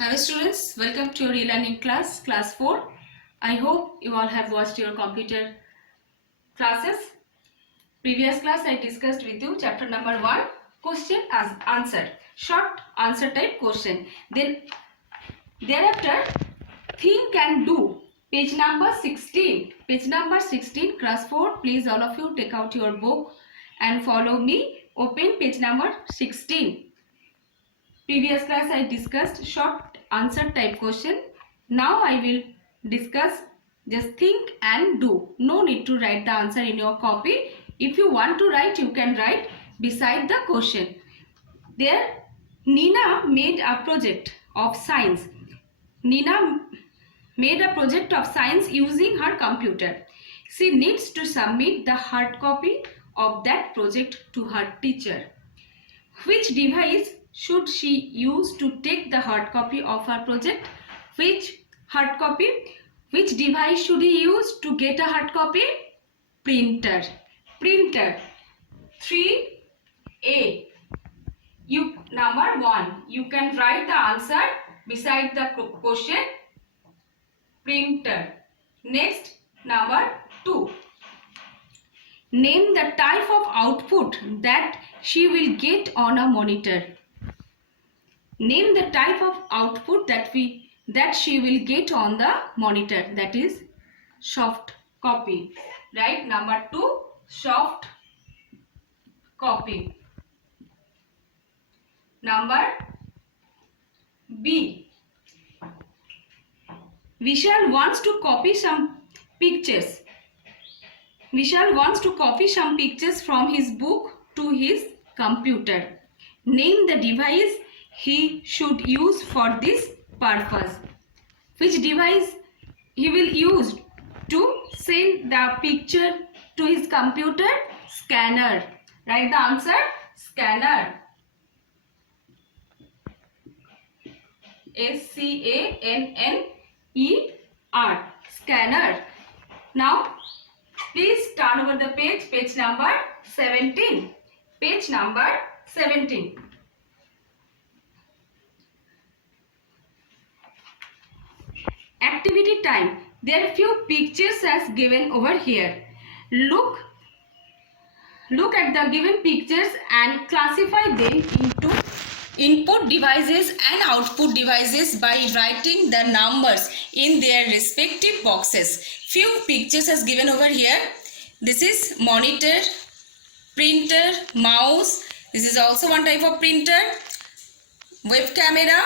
Hello students, welcome to your e-learning class 4. I hope you all have watched your computer classes. Previous class I discussed with you chapter number 1, question as answer, short answer type question. Then thereafter think and do, page number 16. Page number 16, class 4. Please all of you take out your book and follow me. Open page number 16. Previous class I discussed short answer type question. Now I will discuss just think and do. No need to write the answer in your copy. If you want to write, you can write beside the question. There Nina made a project of science. Nina made a project of science using her computer. She needs to submit the hard copy of that project to her teacher. Which device should she use to take the hard copy of her project? Which device should he use to get a hard copy? Printer. 3A. Number 1. You can write the answer beside the question. Printer. Next, number 2. Name the type of output that she will get on a monitor. Name the type of output that she will get on the monitor, that is soft copy. Right? Number 2, soft copy. Number B. Vishal wants to copy some pictures. Vishal wants to copy some pictures from his book to his computer. Name the device he should use for this purpose. Which device he will use to send the picture to his computer? Scanner. Write the answer. Scanner. SCANNER. Scanner. Now, please turn over the page number 17. Page number 17. Activity time. There are few pictures as given over here. Look at the given pictures and classify them into input devices and output devices by writing the numbers in their respective boxes. Few pictures as given over here. This is monitor, printer, mouse. This is also one type of printer. Web camera.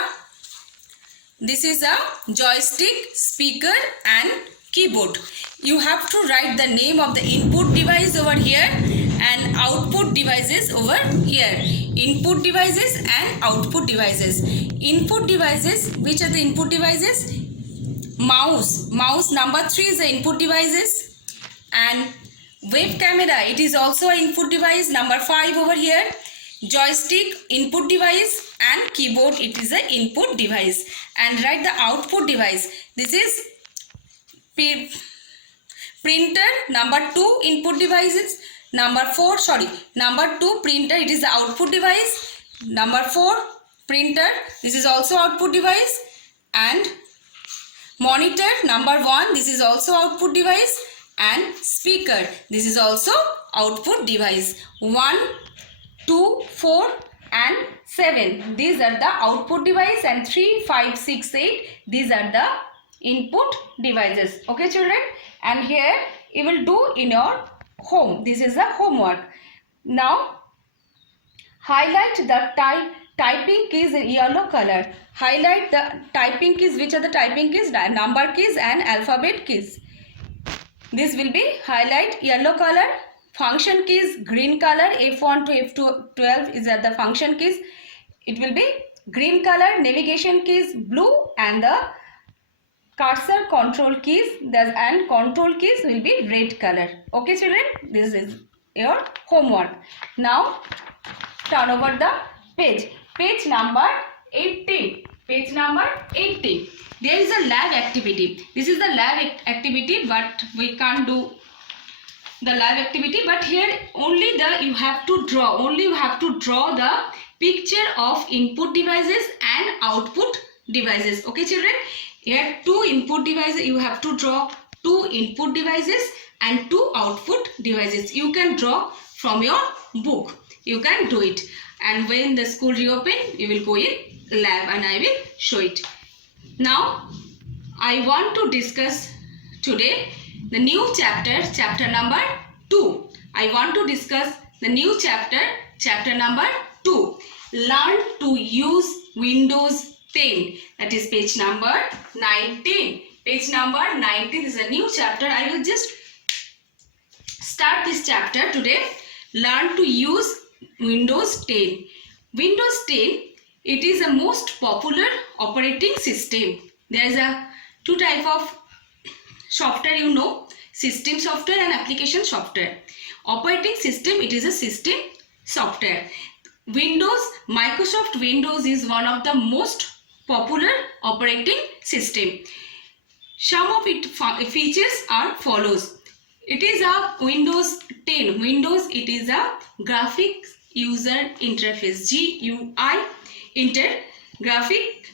This is a joystick, speaker and keyboard. You have to write the name of the input device over here and output devices over here. Input devices and output devices. Input devices, which are the input devices? Mouse number 3 is the input devices, and web camera, it is also an input device, number 5 over here. Joystick, input device, and keyboard, it is an input device. And write the output device. This is printer, number 2 input devices, number 2 printer, it is the output device. Number 4 printer, this is also output device. And monitor, number 1, this is also output device. And speaker, this is also output device. 1, 2, 4 and 7, these are the output device, and 3, 5, 6, 8, these are the input devices. Okay children, and here you will do in your home. This is the homework. Now highlight the typing keys in yellow color. Highlight the typing keys. Which are the typing keys? Number keys and alphabet keys. This will be highlight yellow color. Function keys green color. F1 to F12 is the function keys. It will be green color. Navigation keys blue, and the cursor control keys and control keys will be red color. Okay children, this is your homework. Now turn over the page. Page number 80. Page number 80. There is a lab activity. This is the lab activity, but we can't do the lab activity. But here you have to draw the picture of input devices and output devices. Okay children, here two input devices, you have to draw two input devices and two output devices. You can draw from your book, you can do it, and when the school reopen you will go in lab and I will show it. Now I want to discuss today the new chapter, chapter number 2. I want to discuss the new chapter, chapter number 2. Learn to use Windows 10. That is page number 19. Page number 19 is a new chapter. I will just start this chapter today. Learn to use Windows 10. Windows 10, it is the most popular operating system. There is a two type of software, you know, system software and application software. Operating system, it is a system software. Windows, Microsoft Windows is one of the most popular operating system. Some of its features are follows. It is a Windows 10. Windows, it is a graphics user interface, GUI,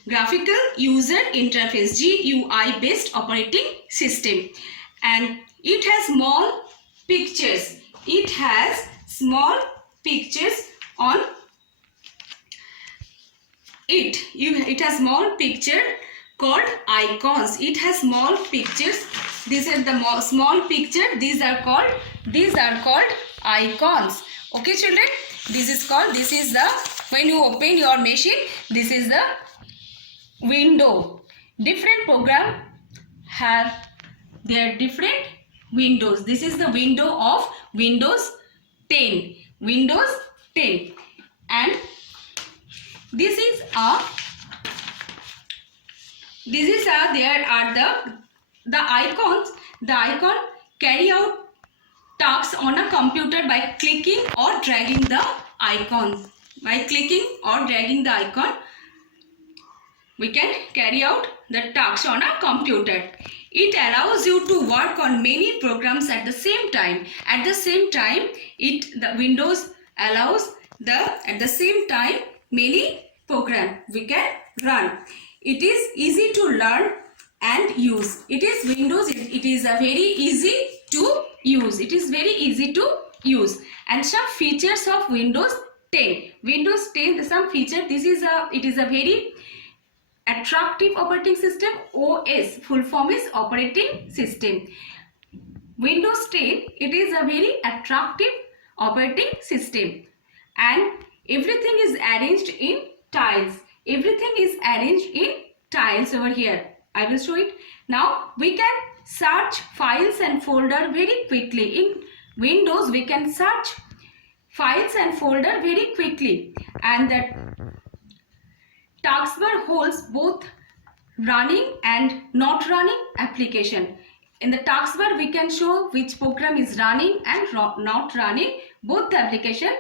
graphical user interface, GUI based operating system, and it has small pictures. It has small pictures on it. It has small picture called icons. It has small pictures. This is the small picture. These are called icons. Okay children, this is the, when you open your machine, this is the window. Different program have their different windows. This is the window of Windows 10. Windows 10. And this is there are the icons. The icon carry out tasks on a computer by clicking or dragging the icon. By clicking or dragging the icon, we can carry out the tasks on a computer. It allows you to work on many programs at the same time. At the same time, the Windows allows at the same time many programs we can run. It is easy to learn and use. It is Windows. It is a very easy to use. It is very easy to use. And some features of Windows 10. Windows 10, some feature. It is a very attractive operating system. OS, full form is operating system. Windows 10, it is a very attractive operating system, and everything is arranged in tiles. Everything is arranged in tiles over here. I will show it. Now we can search files and folder very quickly. In Windows we can search files and folder very quickly, and that taskbar holds both running and not running application. In the taskbar we can show which program is running and not running. Both the application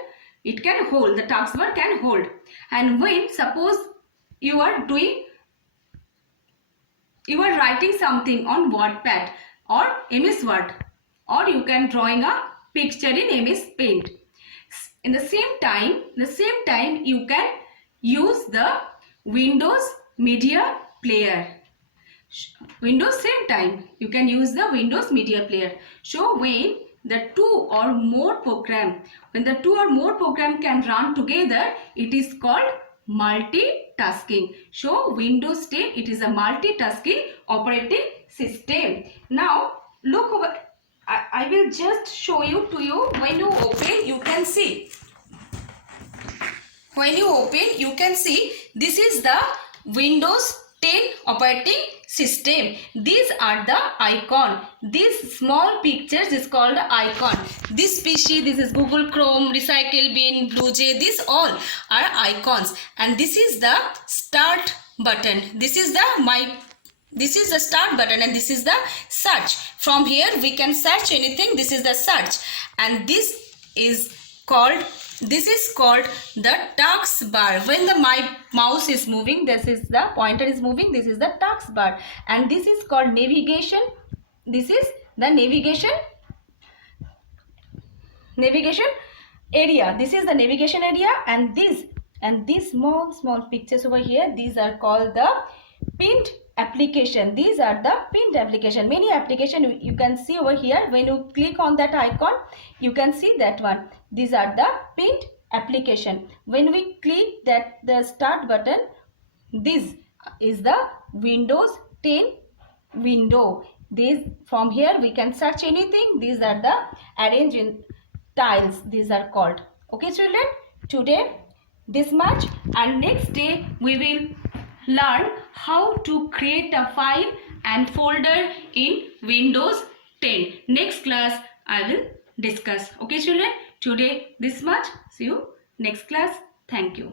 it can hold, the taskbar can hold. And when suppose you are writing something on WordPad or MS Word, or you can drawing a picture in MS Paint. In the same time you can use the Windows Media Player. Windows same time you can use the Windows Media Player. So when the two or more program can run together, it is called multitasking. So Windows 10, it is a multitasking operating system. Now look over. I will just show you to you. When you open, you can see. When you open, you can see this is the Windows 10 operating system. These are the icon. These small pictures is called icon. This PC, this is Google Chrome, Recycle Bin, BlueJ. These all are icons. And this is the start button. This is the start button, and this is the search. From here we can search anything. This is the search, and this is called the taskbar. When my mouse is moving, this is the pointer is moving, this is the taskbar. And this is called navigation. This is the navigation area. This is the navigation area, and these small pictures over here, these are called the pinned application. These are the pinned application. Many application you can see over here. When you click on that icon, you can see that one. These are the pinned application. When we click that the start button, this is the Windows 10 window. These from here we can search anything. These are the arrange in tiles. These are called. Okay, children. Today this much, and next day we will learn how to create a file and folder in Windows 10. Next class I will discuss. Okay, children. Today this much. See you next class. Thank you.